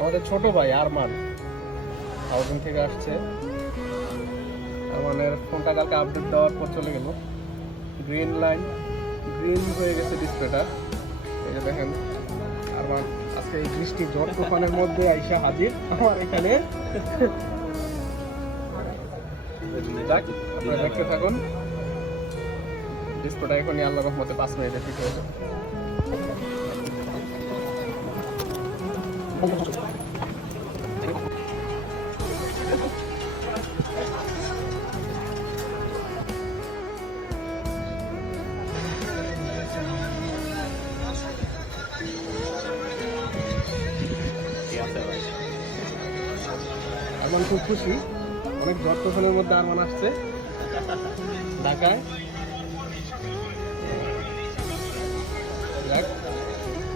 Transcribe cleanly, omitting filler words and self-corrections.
আমাদের ছোট ভাই আরমান হাউজিং থেকে আসছে। আরমানের ফোনটা কালকে আপডেট দেওয়ার পর চলে গেল, গ্রিন লাইন গ্রিন হয়ে গেছে ডিসপ্লেটা। এই যে দেখেন আরমান আজকে এই বৃষ্টি ঝড় তুফানের মধ্যে আইসা হাজির আমার এখানে। যাক, আপনারা দেখতে থাকুন। ডিসপ্লেটা এখনই আল্লাহর রহমতে 5 মিনিটে ঠিক হয়ে যাবে। আরমান খুব খুশি, অনেক ঝড় তুফানের মধ্যে আরমান আসছে ঢাকায়।